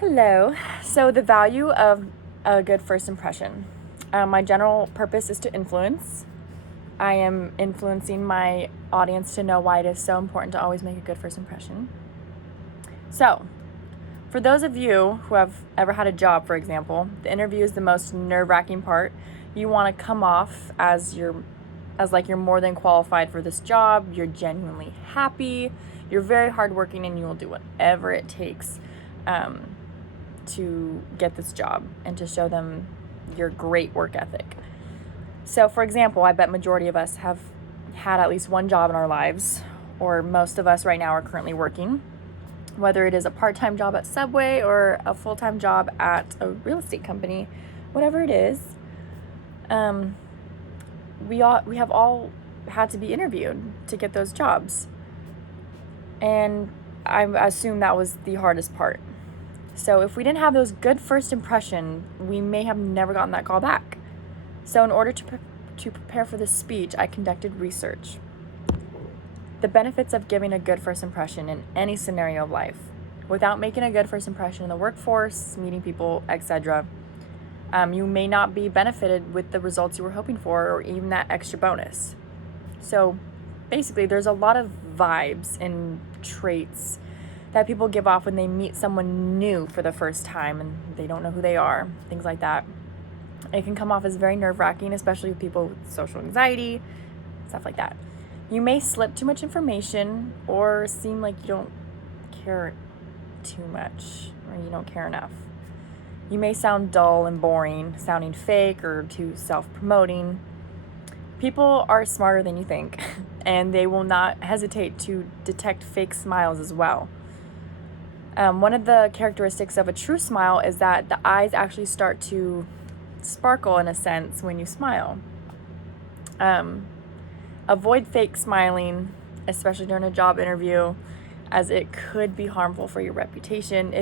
Hello. So, the value of a good first impression. My general purpose is to influence. I am influencing my audience to know why it is so important to always make a good first impression. So, for those of you who have ever had a job, for example, the interview is the most nerve-wracking part. You want to come off as you're more than qualified for this job. You're genuinely happy. You're very hardworking, and you will do whatever it takes to get this job and to show them your great work ethic. So, for example, I bet majority of us have had at least one job in our lives, or most of us right now are currently working, whether it is a part-time job at Subway or a full-time job at a real estate company, whatever it is. We have all had to be interviewed to get those jobs, and I assume that was the hardest part. So if we didn't have those good first impression, we may have never gotten that call back. So in order to prepare for this speech, I conducted research. The benefits of giving a good first impression in any scenario of life. Without making a good first impression in the workforce, meeting people, etc., you may not be benefited with the results you were hoping for, or even that extra bonus. So basically, there's a lot of vibes and traits that people give off when they meet someone new for the first time and they don't know who they are, things like that. It can come off as very nerve-wracking, especially with people with social anxiety, stuff like that. You may slip too much information or seem like you don't care too much, or you don't care enough. You may sound dull and boring, sounding fake or too self-promoting. People are smarter than you think, and they will not hesitate to detect fake smiles as well. One of the characteristics of a true smile is that the eyes actually start to sparkle in a sense when you smile. Avoid fake smiling, especially during a job interview, as it could be harmful for your reputation.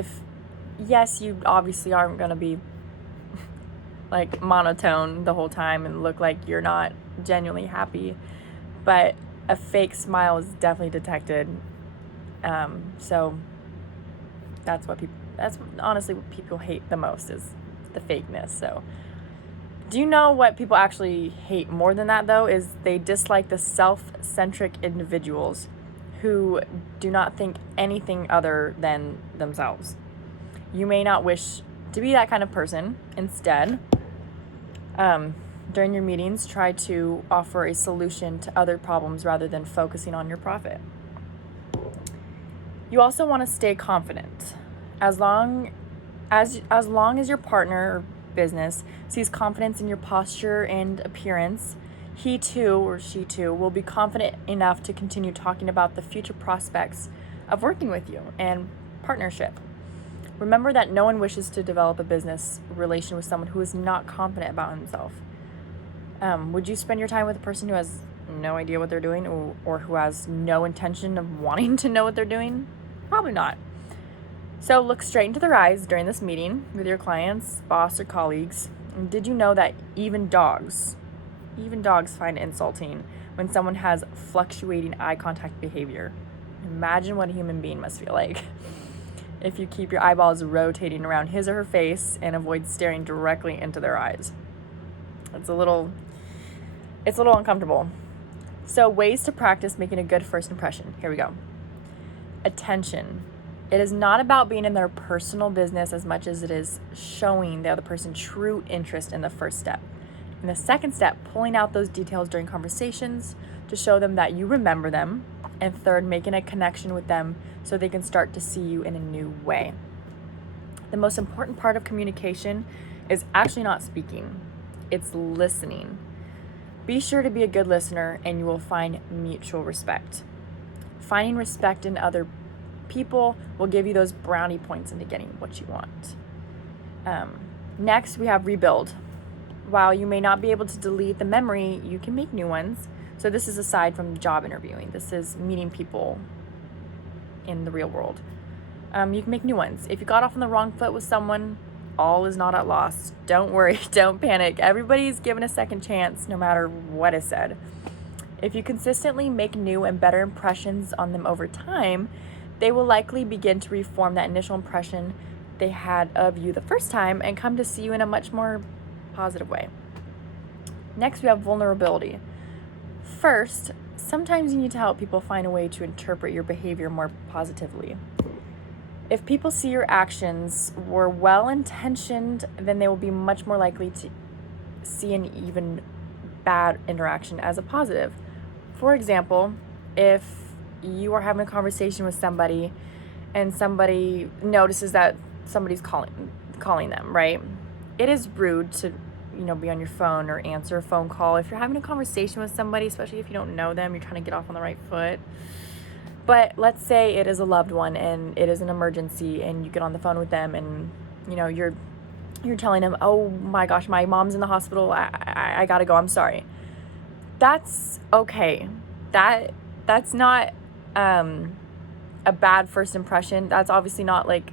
Yes, you obviously aren't going to be like monotone the whole time and look like you're not genuinely happy, but a fake smile is definitely detected. So that's honestly what people hate the most, is the fakeness. So do you know what people actually hate more than that, though? Is they dislike the self-centric individuals who do not think anything other than themselves. You may not wish to be that kind of person. Instead, during your meetings, try to offer a solution to other problems rather than focusing on your profit. You also want to stay confident. As long as your partner or business sees confidence in your posture and appearance, he too or she too will be confident enough to continue talking about the future prospects of working with you and partnership. Remember that no one wishes to develop a business relation with someone who is not confident about himself. Would you spend your time with a person who has no idea what they're doing, or who has no intention of wanting to know what they're doing? Probably not. So look straight into their eyes during this meeting with your clients, boss, or colleagues. And did you know that even dogs find it insulting when someone has fluctuating eye contact behavior? Imagine what a human being must feel like if you keep your eyeballs rotating around his or her face and avoid staring directly into their eyes. It's a little uncomfortable. So ways to practice making a good first impression. Here we go. Attention. It is not about being in their personal business as much as it is showing the other person true interest in the first step. And the second step, pulling out those details during conversations to show them that you remember them. And third, making a connection with them so they can start to see you in a new way. The most important part of communication is actually not speaking. It's listening. Be sure to be a good listener, and you will find mutual respect. Finding respect in other people will give you those brownie points into getting what you want. Next, we have rebuild. While you may not be able to delete the memory, you can make new ones. So this is aside from job interviewing. This is meeting people in the real world. You can make new ones. If you got off on the wrong foot with someone, all is not at loss. Don't worry, don't panic. Everybody's given a second chance no matter what is said. If you consistently make new and better impressions on them over time, they will likely begin to reform that initial impression they had of you the first time and come to see you in a much more positive way. Next, we have vulnerability. First, sometimes you need to help people find a way to interpret your behavior more positively. If people see your actions were well-intentioned, then they will be much more likely to see an even bad interaction as a positive. For example, if you are having a conversation with somebody and somebody notices that somebody's calling them, right? It is rude to, be on your phone or answer a phone call. If you're having a conversation with somebody, especially if you don't know them, you're trying to get off on the right foot. But let's say it is a loved one and it is an emergency and you get on the phone with them and, you're telling them, oh my gosh, my mom's in the hospital. I gotta go. I'm sorry. That's okay. That's not a bad first impression. That's obviously not like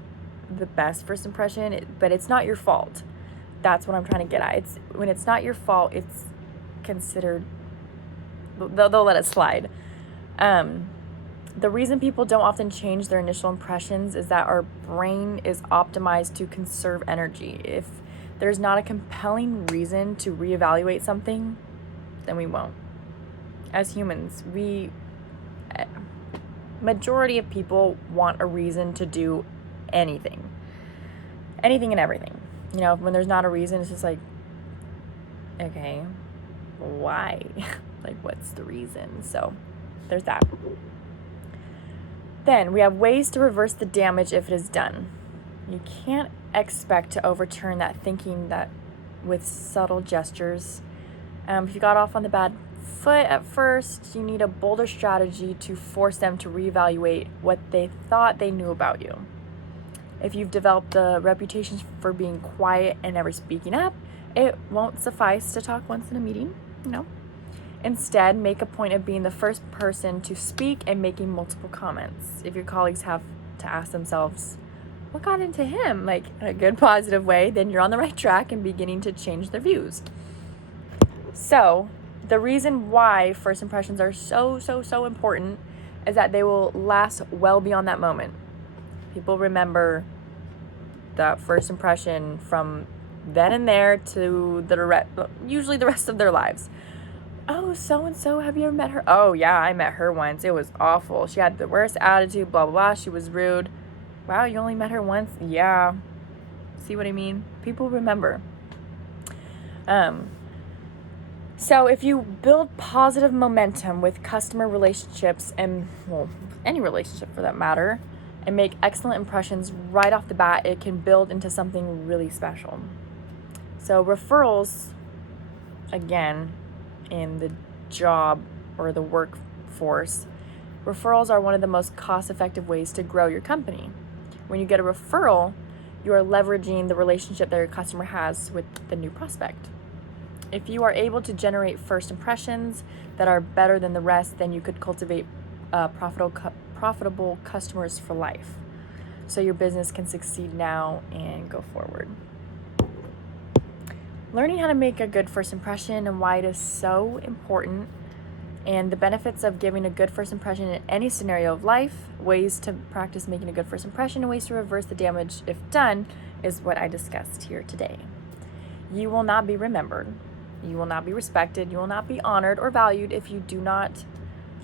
the best first impression, but it's not your fault. That's what I'm trying to get at. When it's not your fault, it's considered, they'll let it slide. The reason people don't often change their initial impressions is that our brain is optimized to conserve energy. If there's not a compelling reason to reevaluate something, then we won't. As humans, majority of people want a reason to do anything and everything. When there's not a reason, it's just like, okay, why? Like, what's the reason? So there's that. Then we have ways to reverse the damage if it is done. You can't expect to overturn that thinking that with subtle gestures. If you got off on the bad foot at first, you need a bolder strategy to force them to reevaluate what they thought they knew about you. If you've developed a reputation for being quiet and never speaking up, it won't suffice to talk once in a meeting, Instead, make a point of being the first person to speak and making multiple comments. If your colleagues have to ask themselves, what got into him? Like, in a good positive way, then you're on the right track and beginning to change their views. So, the reason why first impressions are so important is that they will last well beyond that moment. People remember that first impression from then and there to usually the rest of their lives. Oh, so-and-so, have you ever met her? Oh, yeah, I met her once. It was awful. She had the worst attitude, blah, blah, blah. She was rude. Wow, you only met her once? Yeah. See what I mean? People remember. So if you build positive momentum with customer relationships and, any relationship for that matter, and make excellent impressions right off the bat, it can build into something really special. So referrals, again, in the job or the workforce, referrals are one of the most cost-effective ways to grow your company. When you get a referral, you are leveraging the relationship that your customer has with the new prospect. If you are able to generate first impressions that are better than the rest, then you could cultivate profitable customers for life, so your business can succeed now and go forward. Learning how to make a good first impression and why it is so important, and the benefits of giving a good first impression in any scenario of life, ways to practice making a good first impression, and ways to reverse the damage if done, is what I discussed here today. You will not be remembered. You will not be respected. You will not be honored or valued if you do not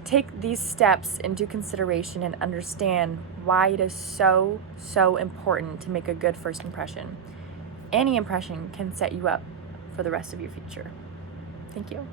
take these steps into consideration and understand why it is so important to make a good first impression. Any impression can set you up for the rest of your future. Thank you.